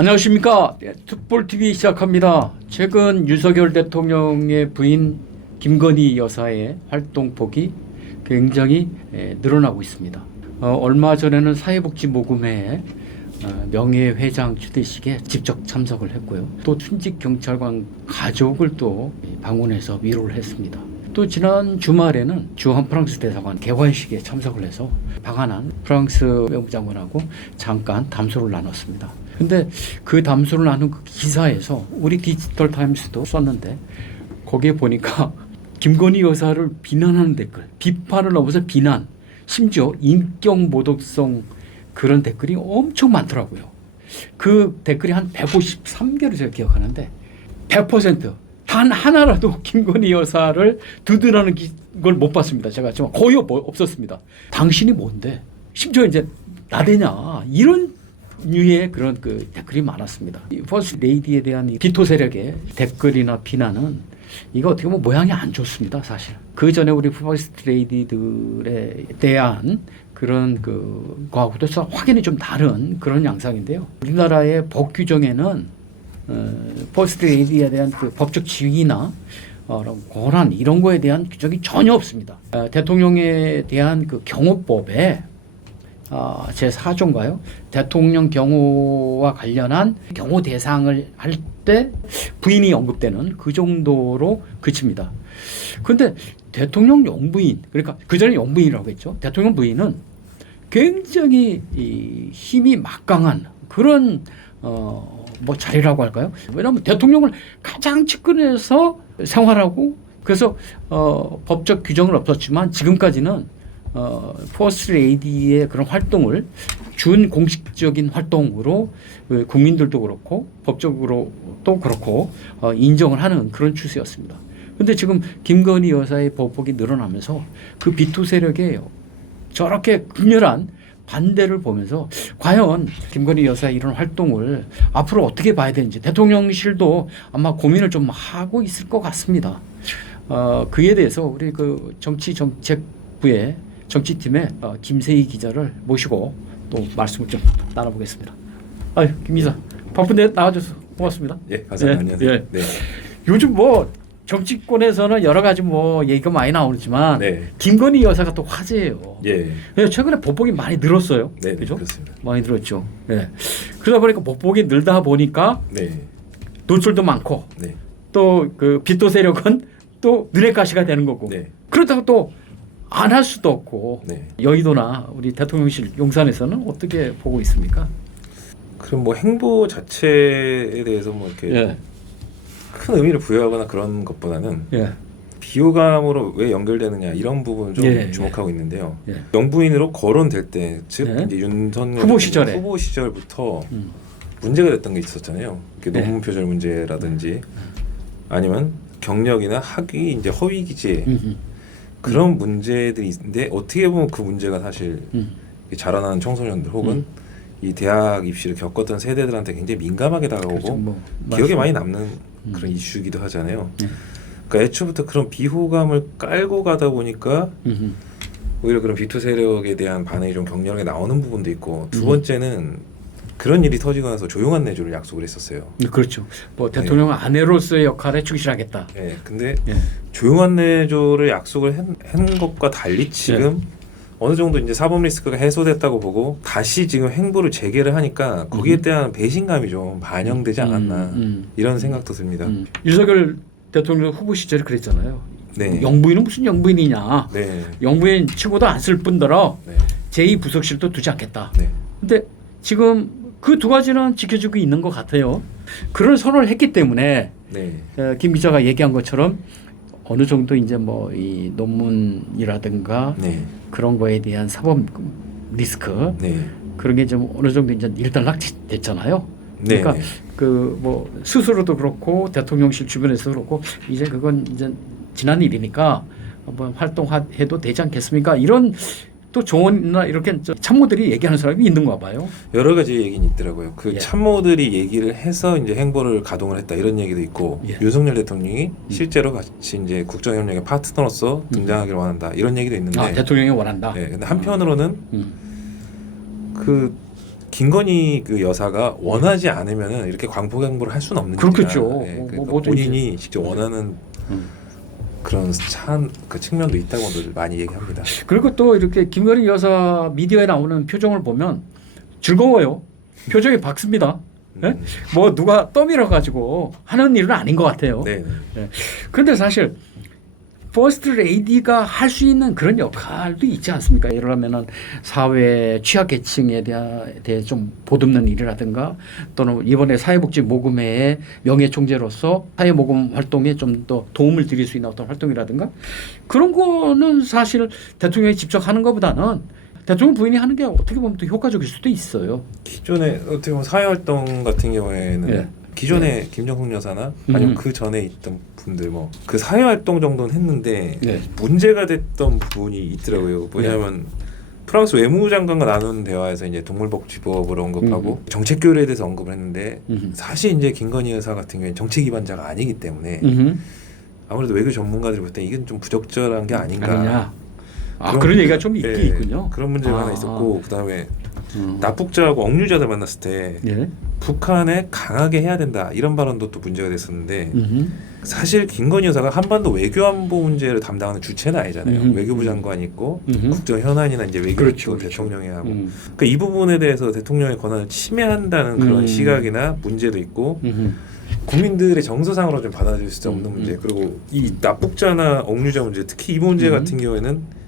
안녕하십니까. 특볼 TV 시작합니다. 최근 윤석열 대통령의 부인 김건희 여사의 활동폭이 굉장히 에, 늘어나고 있습니다. 어, 얼마 전에는 사회복지 모금회 어, 명예회장 추대식에 직접 참석을 했고요. 또 순직 경찰관 가족을 또 방문해서 위로를 했습니다. 또 지난 주말에는 주한 프랑스 대사관 개관식에 참석을 해서 박한한 프랑스 외무장관하고 잠깐 담소를 나눴습니다. 근데 그 담소를 나눈 그 기사에서 우리 디지털 타임스도 썼는데 거기에 보니까 김건희 여사를 비난하는 댓글, 비판을 넘어서 비난, 심지어 인격 모독성 그런 댓글이 엄청 많더라고요. 그 댓글이 한 153개로 제가 기억하는데 100%단 하나라도 김건희 여사를 두둔하는 기- 걸못 봤습니다. 제가 지금 거의 없- 없었습니다. 당신이 뭔데? 심지어 이제 나대냐 이런 류의 그런 그 댓글이 많았습니다. 이 퍼스트 레이디에 대한 이 기토 세력의 댓글이나 비난은 이거 어떻게 보면 모양이 안 좋습니다, 사실. 그 전에 우리 퍼스트 레이디들에 대한 그런 그 거하고도 서 확연히 좀 다른 그런 양상인데요. 우리나라의 법 규정에는 어, 퍼스트 레이디에 대한 그 법적 지위나 어, 권한 이런 거에 대한 규정이 전혀 없습니다. 어, 대통령에 대한 그 경호법에 아, 제 4조인가요? 대통령 경호와 관련한 경호 대상을 할 때 부인이 언급되는 그 정도로 그칩니다. 근데 대통령 영부인, 그러니까 그 전에 영부인이라고 했죠. 대통령 부인은 굉장히 이 힘이 막강한 그런 어, 뭐 자리라고 할까요? 왜냐하면 대통령을 가장 측근에서 생활하고 그래서 어, 법적 규정은 없었지만 지금까지는 어, 포스트 레이디의 그런 활동을 준 공식적인 활동으로 그 국민들도 그렇고 법적으로도 그렇고 어, 인정을 하는 그런 추세였습니다. 근데 지금 김건희 여사의 보복이 늘어나면서 그 비투 세력의 저렇게 극렬한 반대를 보면서 과연 김건희 여사의 이런 활동을 앞으로 어떻게 봐야 되는지 대통령실도 아마 고민을 좀 하고 있을 것 같습니다. 어, 그에 대해서 우리 그 정치 정책부의 정치팀의 어, 김세희 기자를 모시고 또 말씀을 좀 나눠보겠습니다. 아유 김 기자 바쁜데 나와줘서 고맙습니다. 예, 가장 예, 안녕하세요. 예. 네. 요즘 뭐 정치권에서는 여러 가지 뭐 얘기가 많이 나오지만 네. 김건희 여사가 또 화제예요. 예. 예, 최근에 보복이 많이 늘었어요. 네, 그죠? 그렇습니다. 많이 늘었죠. 예. 그러다 보니까 보복이 늘다 보니까 네. 노출도 많고 네. 또그 빚도 세력은 또 눈의 가시가 되는 거고 네. 그렇다고 또 안 할 수도 없고 네. 여의도나 우리 대통령실 용산에서는 어떻게 보고 있습니까? 그럼 뭐 행보 자체에 대해서 뭐 이렇게 예, 큰 의미를 부여하거나 그런 것보다는 예, 비호감으로 왜 연결되느냐 이런 부분 좀 예, 주목하고 있는데요. 예. 영부인으로 거론될 때, 즉 예. 이제 윤석열 후보 시절에. 후보 시절부터 음. 문제가 됐던 게 있었잖아요. 이렇게 네. 논문 표절 문제라든지 아니면 경력이나 학위 이제 허위 기재 음, 그런 문제들이 있는데 어떻게 보면 그 문제가 사실 음, 이 자라나는 청소년들 혹은 음. 이 대학 입시를 겪었던 세대들한테 굉장히 민감하게 다가오고 그렇죠. 뭐, 기억에 말씀- 많이 남는 음. 그런 이슈이기도 하잖아요. 네. 그러니까 애초부터 그런 비호감을 깔고 가다 보니까 음, 음. 오히려 그런 비투 세력에 대한 반응이 좀 격렬하게 나오는 부분도 있고 두 음. 번째는 그런 일이 터지고 나서 조용한 내조를 약속을 했었어요. 그렇죠. 뭐 대통령 아내로서의 역할에 충실하겠다. 예, 근데 예. 조용한 내조를 약속을 한, 한 것과 달리 지금 네. 어느 정도 이제 사법 리스크가 해소됐다고 보고 다시 지금 행보를 재개를 하니까 거기에 음. 대한 배신감이 좀 반영되지 않았나 음, 음. 이런 생각도 듭니다. 음. 윤석열 대통령 후보 시절에 그랬잖아요. 네. 영부인은 무슨 영부인이냐. 네. 영부인 치고도 안 쓸 뿐더러 네. 제2 부속실도 두지 않겠다. 네. 근데 지금 그 두 가지는 지켜주고 있는 것 같아요. 그런 선언을 했기 때문에 네. 어, 김 기자가 얘기한 것처럼 어느 정도 이제 뭐 이 논문이라든가 네. 그런 거에 대한 사법 리스크 네. 그런 게 좀 어느 정도 이제 일단락 됐잖아요. 네. 그러니까 네. 그뭐 스스로도 그렇고 대통령실 주변에서도 그렇고 이제 그건 이제 지난 일이니까 한번 활동해도 되지 않겠습니까? 이런 또 조언이나 이렇게 저 참모들이 얘기하는 사람이 있는가 봐요. 여러 가지 얘기는 있더라고요. 그 예. 참모들이 얘기를 해서 이제 행보를 가동을 했다 이런 얘기도 있고 예. 윤석열 대통령이 실제로 같이 이제 국정협력의 파트너로서 등장하기를 원한다 이런 얘기도 있는데 아 대통령이 원한다. 네, 근데 한편으로는 음. 그 김건희 그 여사가 원하지 않으면은 이렇게 광복 행보를 할 수는 없는 그렇겠죠. 일이라, 예, 뭐, 그러니까 뭐든지. 본인이 직접 원하는 음. 그런 찬 그 측면도 있다고들 많이 얘기합니다. 그리고 또 이렇게 김건희 여사 미디어에 나오는 표정을 보면 즐거워요. 표정이 밝습니다. 예? 음, 뭐 누가 떠밀어 가지고 하는 일은 아닌 것 같아요. 네. 그런데 사실 퍼스트 레이디가 할 수 있는 그런 역할도 있지 않습니까? 예를 들면은 사회 취약계층에 대해, 좀 보듬는 일이라든가 또는 이번에 사회복지 모금회의 명예 총재로서 사회 모금 활동에 좀 더 도움을 드릴 수 있는 어떤 활동이라든가 그런 거는 사실 대통령이 직접 하는 것보다는 대통령 부인이 하는 게 어떻게 보면 더 효과적일 수도 있어요. 기존에 어떻게 보면 사회 활동 같은 경우에는 예. 기존에 김정숙 여사나 아니면 음. 그 전에 있던 분들 뭐 그 사회 활동 정도는 했는데 네. 문제가 됐던 부분이 있더라고요. 뭐냐면 프랑스 외무장관과 나눈 대화에서 이제 동물복지법을 언급하고 정책 교류에 대해서 언급을 했는데 음. 사실 이제 김건희 여사 같은 경우에 정책 기반자가 아니기 때문에 음흠. 아무래도 외교 전문가들이 볼 때 이건 좀 부적절한 게 아닌가. 아니냐. 아, 그런- 그런 얘기가 좀 있긴 예, 있군요. 그런 문제가 아. 하나 있었고 그다음에 음. 납북자하고 억류자들 만났을 때 예. 북한에 강하게 해야 된다 이런 발언도 또 문제가 됐었는데 음흠. 사실 김건희 여사가 한반도 외교안보 문제를 담당하는 주체는 아니잖아요. 음흠. 외교부 장관이 있고 음흠. 국정 현안이나 이제 외교 그렇죠, 도 그렇죠. 대통령이 하고 음. 그러니까 이 부분에 대해서 대통령의 권한을 침해한다는 그런 음. 시각이나 문제도 있고 음흠. 국민들의 정서상으로 좀 받아들일 수 없는 음, 문제 음. 그리고 이 납북자나 억류자 문제 특히 이 문제 음. 같은 경우에는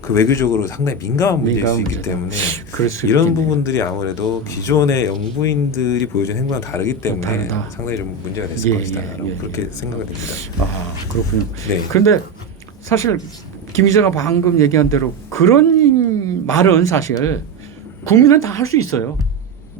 그 외교적으로 상당히 민감한 문제일 민감한 수 있기 문제다. 때문에 수 이런 있겠네요. 부분들이 아무래도 기존의 영부인들이 보여준 행보랑 다르기 때문에 다르다. 상당히 좀 문제가 됐을 예, 것이다 예, 예, 그렇게 예. 생각이 됩니다. 아 그렇군요. 네. 그런데 사실 김 기자가 방금 얘기한 대로 그런 말은 사실 국민은 다 할 수 있어요.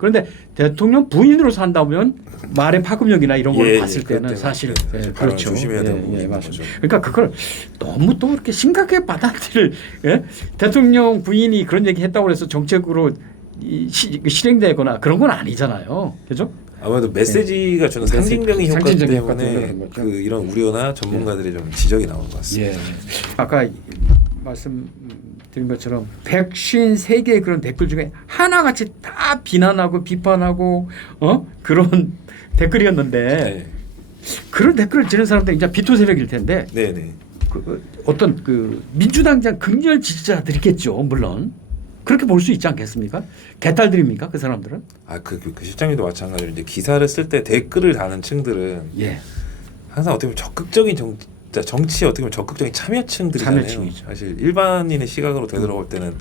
그런데 대통령 부인으로 산다면 말의 파급력이나 이런 걸 예, 예, 봤을 그것 때는 사실 네, 예, 발언을 그렇죠. 조심해야 되는 예, 예. 거죠. 그러니까 그걸 너무 또 이렇게 심각하게 받아들일 예? 대통령 부인이 그런 얘기 했다고 해서 정책으로 이 시, 실행되거나 그런 건 아니잖아요. 그죠? 아무래도 메시지가 주는 메시지, 상징적인 효과 상징적인 때문에. 그 이런 우려나 전문가들의 좀 지적이 나오는 것 같습니다. 예. 아까 말씀드린 것처럼 153개의 그런 댓글 중에 하나같이 다 비난하고 비판하고 어? 그런 댓글이었는데 네, 그런 댓글을 지는 사람들이 이제 비토 세력일 텐데 네, 네. 그, 그 어떤 그 민주당장 극렬 지지자들이겠죠 물론 그렇게 볼 수 있지 않겠습니까? 개딸들입니까 그 사람들은? 아그 그, 그 실장님도 마찬가지로 이제 기사를 쓸 때 댓글을 다는 층들은 예. 항상 어떻게 보면 적극적인 정 진짜 정치에 어떻게 보면 적극적인 참여층들이잖아요. 참여층이죠. 사실 일반인의 시각으로 되돌아볼 때는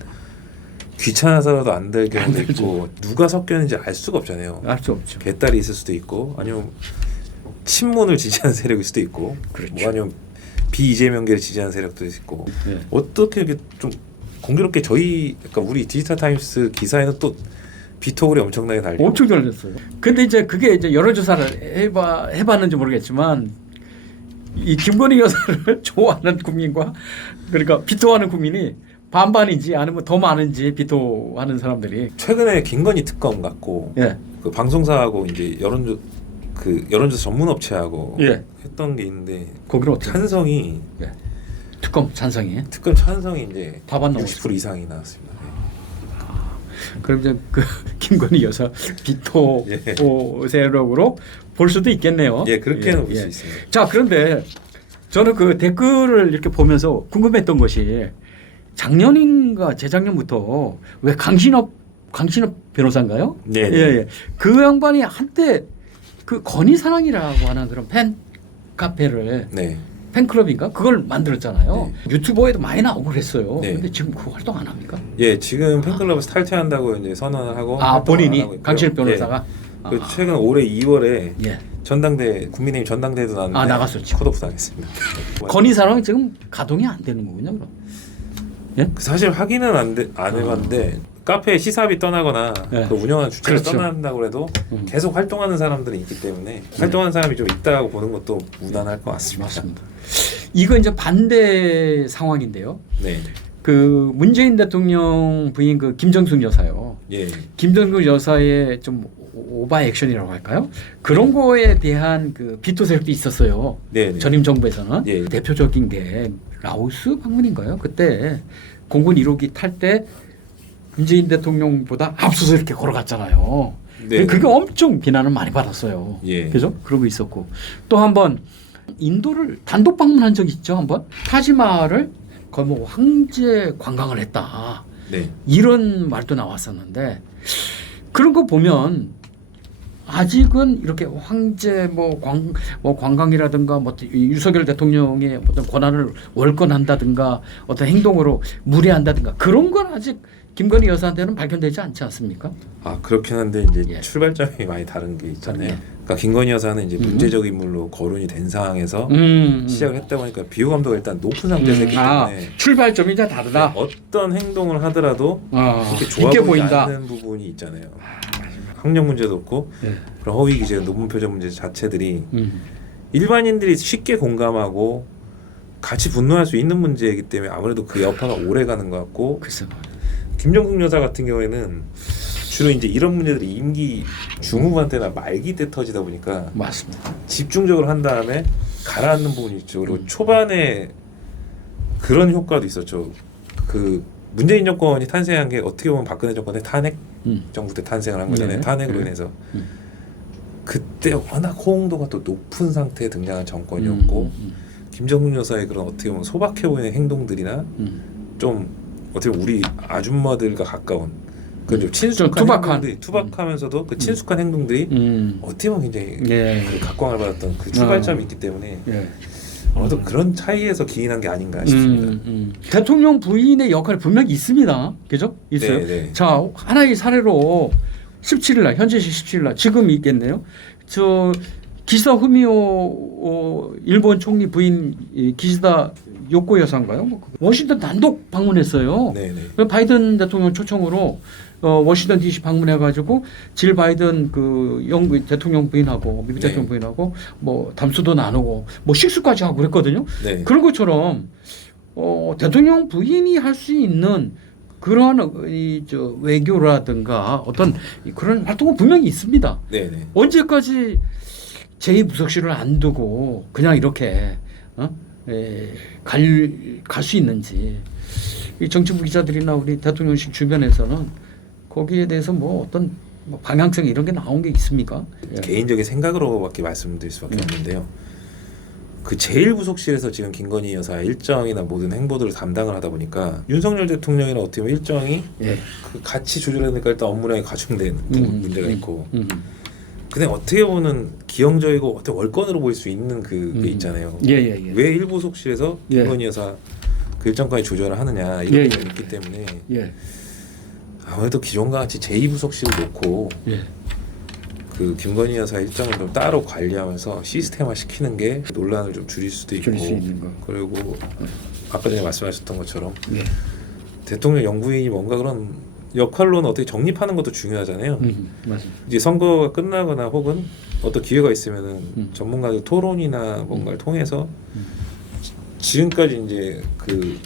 귀찮아서라도 안 될 경우도 안. 있고 누가 섞여 있는지 알 수가 없잖아요. 알 수 없죠. 개딸이 있을 수도 있고 아니면 친문을 지지하는 세력일 수도 있고 그렇죠. 뭐 아니면 비 이재명계를 지지하는 세력도 있고 예. 어떻게 이렇게 좀 공교롭게 저희 그러니까 우리 디지털 타임스 기사에는 또 비토글이 엄청나게 달리고 엄청 달렸어요. 근데 이제 그게 이제 여론조사를 해봐 해봤는지 모르겠지만 이 김건희 여사를 좋아하는 국민과 그러니까 비토하는 국민이 반반인지 아니면 더 많은지 비토하는 사람들이 최근에 김건희 특검 갖고 예 그 방송사하고 이제 여론조 그 여론조사 전문 업체하고 예. 했던 게 있는데 어떻게 찬성이 예. 특검 찬성이 특검 찬성이 이제 과반 60% 넘었어요. 이상이 나왔습니다. 그럼 이제 그 김건희 여사 비토 예. 세력으로 볼 수도 있겠네요. 예, 그렇게는 예, 볼 예. 수 있습니다. 자 그런데 저는 그 댓글을 이렇게 보면서 궁금했던 것이 작년인가 재작년부터 왜 강신업 강신업 변호사인가요? 네, 예, 네. 예. 그 양반이 한때 그 건희 사랑이라고 하는 그런 팬 카페를 네. 팬클럽인가 그걸 만들었잖아요. 유튜버에도 많이 나오고 그랬어요. 네. 근데 지금 그 활동 안 합니까? 예, 지금 팬클럽에서 탈퇴한다고 이제 선언을 하고 아 활동을 안 본인이 있고요. 강신업 변호사가 예. 그 아, 최근 올해 2월에 예. 전당대 국민의힘 전당대회도 나왔는데 아, 나갔었죠. 컷오프 당했습니다. 건희사랑이 지금 가동이 안 되는 거군요. 그럼. 예? 그 사실 확인은 안, 돼, 안 해봤는데 카페 시사비 떠나거나 네. 그 운영하는 주체가 그렇죠. 떠난다고 해도 음. 계속 활동하는 사람들이 있기 때문에 활동하는 사람이 좀 있다고 보는 것도 무난할 것 같습니다. 맞습니다. 이거 이제 반대 상황인데요. 네, 그 문재인 대통령 부인 그 김정숙 여사요. 예, 김정숙 여사의 좀 오- 오바 액션이라고 할까요? 그런 거에 대한 그 비토 세력도 있었어요. 네, 네. 전임 정부에서는 예. 대표적인 게 라오스 방문인가요? 그때 공군 1호기 탈 때 문재인 대통령보다 앞서서 이렇게 걸어갔잖아요. 네. 그게 엄청 비난을 많이 받았어요. 예. 그죠? 그러고 있었고 또 한번 인도를 단독 방문한 적이 있죠. 한번 타지마를 거의 뭐 황제 관광을 했다. 네. 이런 말도 나왔었는데 그런 거 보면 아직은 이렇게 황제 뭐, 관, 뭐 관광이라든가 뭐 유석열 대통령의 어떤 권한을 월권한다든가 어떤 행동으로 무례한다든가 그런 건 아직 김건희 여사한테는 발견되지 않지 않습니까? 아 그렇긴 한데 이제 예. 출발점이 많이 다른 게 있잖아요. 그러니까 김건희 여사는 이제 음. 문제적 인물로 거론이 된 상황에서 음, 시작을 했다 보니까 비호 감도가 일단 높은 상태에서 했기 아, 때문에 출발점이 다 다르다. 어떤 행동을 하더라도 아, 그렇게 좋아 있게 보이지 보인다. 않는 부분이 있잖아요. 학력 문제도 없고 네. 그런 허위 기재, 논문 표절 문제 자체들이 음, 일반인들이 쉽게 공감하고 같이 분노할 수 있는 문제이기 때문에 아무래도 그 여파가 오래 가는 것 같고 글쎄. 김정숙 여사 같은 경우에는 주로 이제 이런 문제들이 임기 중후반 때나 말기 때 터지다 보니까 맞습니다. 집중적으로 한 다음에 가라앉는 부분이 있죠. 그리고 음. 초반에 그런 효과도 있었죠. 그 문재인 정권이 탄생한 게 어떻게 보면 박근혜 정권의 탄핵 음. 정부 때 탄생을 한 거잖아요. 네. 탄핵으로 네. 인해서 음. 그때 워낙 호응도가 또 높은 상태에 등장한 정권이었고 음, 김정숙 여사의 그런 어떻게 보면 소박해 보이는 행동들이나 음, 좀 어떻게 우리 아줌마들과 가까운 그좀 음. 친숙한 좀 투박한. 행동들이 투박하면서도 그 친숙한 행동들이 음. 어떻게 보면 굉장히 예. 그 각광을 받았던 그 출발점이 있기 때문에 예. 아무래도 그런 차이에서 기인한 게 아닌가 싶습니다. 음, 음. 대통령 부인의 역할이 분명히 있습니다. 그죠? 있어요. 네, 네. 자, 하나의 사례로 17일 날 현재 시 17일 날 지금 있겠네요. 저 기시다 후미오 어, 일본 총리 부인 이 기시다 요코 여사인가요? 뭐 그- 워싱턴 단독 방문했어요. 네, 네. 그 바이든 대통령 초청으로 어, 워싱턴 D.C. 방문해가지고 질 바이든 그 영국 대통령 부인하고 미국 네. 대통령 부인하고 뭐 담수도 나누고 뭐 식수까지 하고 그랬거든요. 네. 그런 것처럼 어, 대통령 부인이 할 수 있는 그러한 이저 외교라든가 어떤 이 그런 활동은 분명히 있습니다. 네, 네. 언제까지 제 부석실을 안 두고 그냥 이렇게 어? 갈갈 수 있는지 이 정치부 기자들이나 우리 대통령실 주변에서는 거기에 대해서 뭐 어떤 뭐 방향성 이런 게 나온 게 있습니까? 예. 개인적인 생각으로밖에 말씀드릴 수밖에 네. 없는데요. 그 제1부속실에서 지금 김건희 여사 일정이나 모든 행보들을 담당을 하다 보니까 윤석열 대통령이나 어떻게 보면 일정이 예. 그 같이 조절하니까 일단 업무량이 과중된 음, 문제가 음, 있고 음. 근데 어떻게 보면 기형적이고 어떻게 월권으로 보일 수 있는 그게 음. 있잖아요. 예, 예, 예. 왜 일부 속실에서 예. 김건희 여사 그 일정까지 조절을 하느냐 예, 이런 예. 부분이 있기 때문에 예. 아무래도 기존과 같이 제2부 속실을 놓고 예. 그 김건희 여사 일정을 좀 따로 관리하면서 시스템화 시키는 게 논란을 좀 줄일 수도 있고 줄일 수 있는 거. 그리고 아까 전에 말씀하셨던 것처럼 예. 대통령 영부인이 뭔가 그런 역할로는 어떻게 정립하는 것도 중요하잖아요. 음, 맞습니다. 이제 선거가 끝나거나 혹은 어떤 기회가 있으면은 음. 전문가들 토론이나 뭔가를 통해서 음. 지금까지 이제 그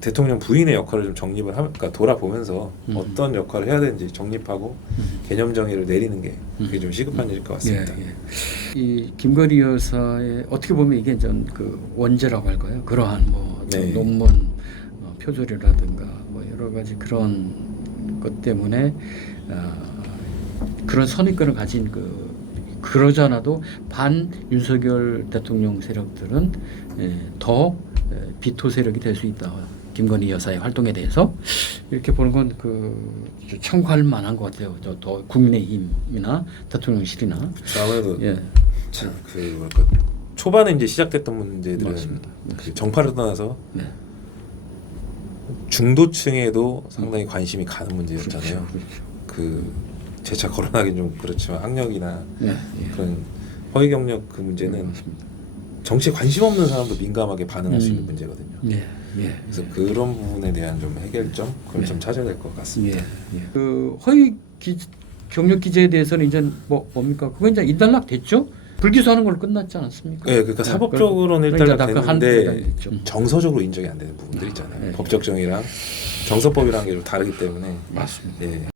대통령 부인의 역할을 좀 정립을 하면 그러니까 돌아보면서 음. 어떤 역할을 해야 되는지 정립하고 음. 개념 정의를 내리는 게 그게 좀 시급한 일일 것 같습니다. 예, 예. 이 김건희 여사의 어떻게 보면 이게 전그 원죄라고 할까요? 그러한 뭐 네. 논문 어, 표절이라든가 뭐 여러 가지 그런 것 때문에 아, 그런 선입견을 가진 그 그러잖아도 반 윤석열 대통령 세력들은 예, 더 예, 비토 세력이 될 수 있다. 김건희 여사의 활동에 대해서 이렇게 보는 건 그 참고할 만한 것 같아요. 저, 더 국민의힘이나 대통령실이나 저 아무래도 예, 참그 뭐랄까 초반에 이제 시작됐던 문제들은. 그 정파를 떠나서 네. 중도층에도 상당히 관심이 가는 문제였잖아요. 그렇죠. 그 재차 거론하기는 좀 그렇지만 학력이나 네, 예. 그런 허위 경력 그 문제는 맞습니다. 정치에 관심 없는 사람도 민감하게 반응할 수 음. 있는 문제거든요. 예, 예. 그래서 그런 부분에 대한 좀 해결점 그걸 네. 좀 찾아야 될 것 같습니다. 예, 예. 그 허위 기, 경력 기재에 대해서는 이제 뭐 뭡니까? 그건 이제 일단락 됐죠. 불기소하는 걸로 끝났지 않았습니까? 네, 그러니까 사법적으로는 그러니까 일단 그 한- 됐는데 됐죠. 정서적으로 인정이 안 되는 부분들 있잖아요. 네. 법적 정의랑 정서법이라는 게좀 다르기 때문에 맞습니다. 예.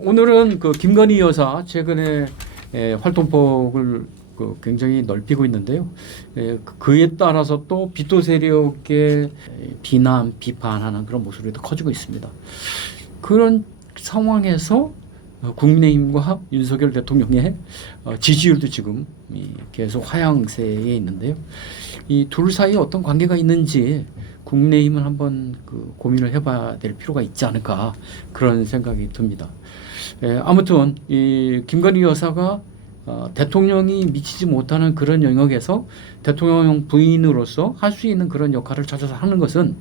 오늘은 그 김건희 여사 최근에 에, 활동폭을 그 굉장히 넓히고 있는데요. 에, 그- 그에 따라서 또 비토 세력의 비난, 비판하는 그런 목소리도 커지고 있습니다. 그런 상황에서 어, 국민의힘과 윤석열 대통령의 어, 지지율도 지금 이 계속 하향세에 있는데요. 이 둘 사이에 어떤 관계가 있는지 국민의힘은 한번 그 고민을 해봐야 될 필요가 있지 않을까 그런 생각이 듭니다. 에, 아무튼 이 김건희 여사가 어, 대통령이 미치지 못하는 그런 영역에서 대통령 부인으로서 할 수 있는 그런 역할을 찾아서 하는 것은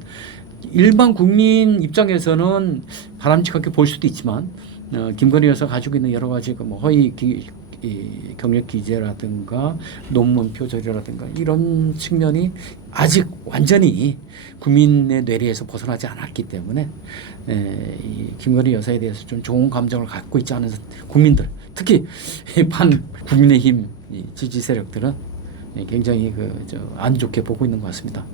일반 국민 입장에서는 바람직하게 볼 수도 있지만 어, 김건희 여사 가지고 있는 여러 가지 그뭐 허위 기, 이 경력 기재라든가 논문 표절이라든가 이런 측면이 아직 완전히 국민의 뇌리에서 벗어나지 않았기 때문에 에, 이 김건희 여사에 대해서 좀 좋은 감정을 갖고 있지 않은 국민들 특히 이반 국민의힘 이 지지 세력들은 예, 굉장히 그저안 좋게 보고 있는 것 같습니다.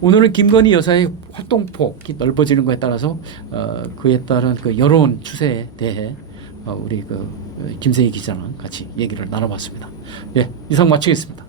오늘은 김건희 여사의 활동폭이 넓어지는 것에 따라서 어, 그에 따른 그 여론 추세에 대해 어, 우리 그 김세희 기자랑 같이 얘기를 나눠봤습니다. 예, 이상 마치겠습니다.